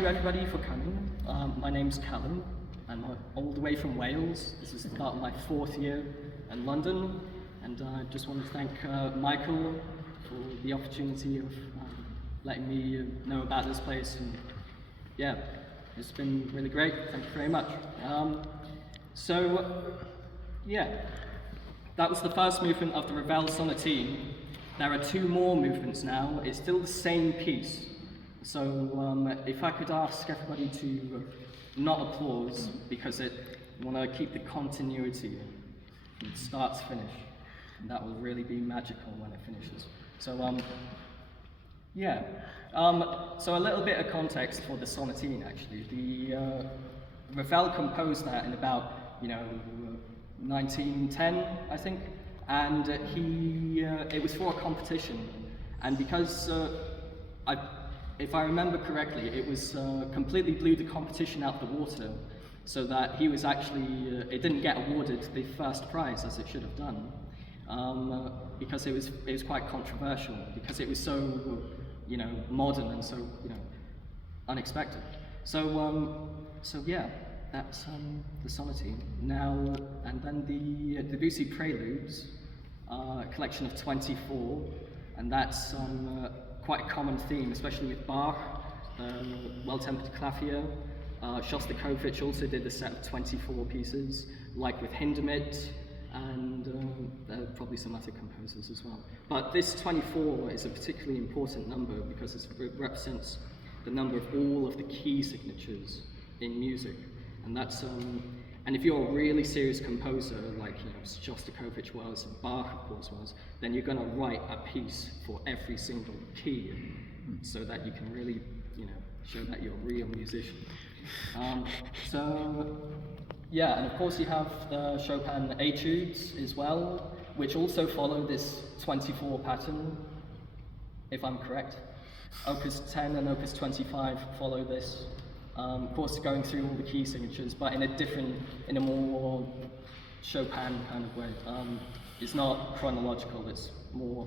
you everybody for coming. My name's Callum. I'm all the way from Wales. This is about my 4th year in London, and I just want to thank Michael for the opportunity of letting me know about this place, and yeah, it's been really great. Thank you very much. Yeah, that was the first movement of the Ravel sonatine. There are 2 more movements now. It's still the same piece. So if I could ask everybody to not applause, because I want to keep the continuity from start to finish. And that will really be magical when it finishes. So so a little bit of context for the sonatine actually. The Ravel composed that in about 1910, I think, and it was for a competition, and because if I remember correctly, it was completely blew the competition out of the water, so that he was actually it didn't get awarded the first prize as it should have done, because it was quite controversial, because it was so modern and so unexpected. So yeah, that's the sonatine. Now, and then the Debussy Preludes, a collection of 24, and that's quite a common theme, especially with Bach, well-tempered clavier. Shostakovich also did a set of 24 pieces, like with Hindemith, and there are probably some other composers as well. But this 24 is a particularly important number because it represents the number of all of the key signatures in music. And that's and if you're a really serious composer, like Shostakovich was and Bach of course was, then you're going to write a piece for every single key, so that you can really show that you're a real musician. Yeah, and of course you have the Chopin etudes as well, which also follow this 24 pattern, if I'm correct. Opus 10 and Opus 25 follow this. Of course, going through all the key signatures, but in a more Chopin kind of way. It's not chronological, it's more,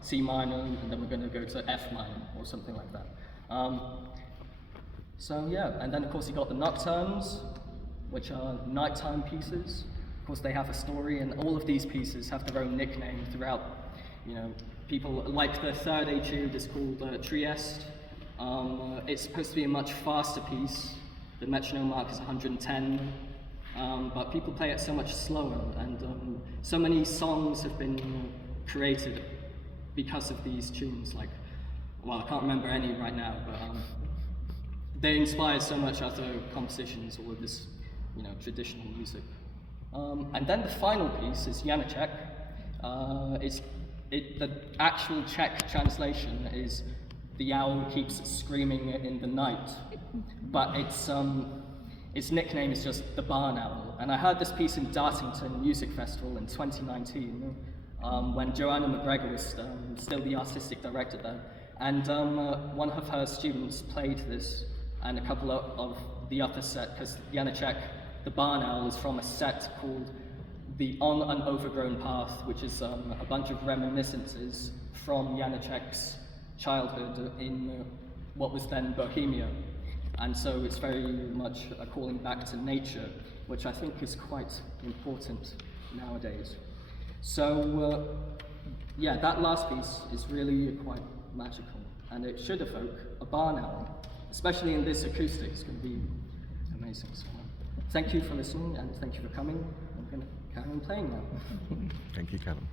C minor, and then we're going to go to F minor, or something like that. So yeah, and then of course you got the nocturnes, which are nighttime pieces. Of course they have a story, and all of these pieces have their own nickname throughout. People like the 3rd etude is called Trieste. It's supposed to be a much faster piece. The metronome mark is 110, but people play it so much slower, and so many songs have been created because of these tunes. Like, well, I can't remember any right now, but they inspire so much other compositions, all of this, traditional music. And then the final piece is Janacek. The actual Czech translation is "the owl keeps screaming in the night," but its nickname is just the barn owl. And I heard this piece in Dartington Music Festival in 2019, when Joanna McGregor was still the artistic director there. And one of her students played this, and a couple of the other set, because Janacek, the barn owl, is from a set called The On an Overgrown Path, which is a bunch of reminiscences from Janacek's childhood in what was then Bohemia. And so it's very much a calling back to nature, which I think is quite important nowadays. So yeah, that last piece is really quite magical, and it should evoke a barn owl, especially in this acoustic. It's going to be amazing. So thank you for listening, and thank you for coming. I'm going to carry on playing now. Thank you, Callum.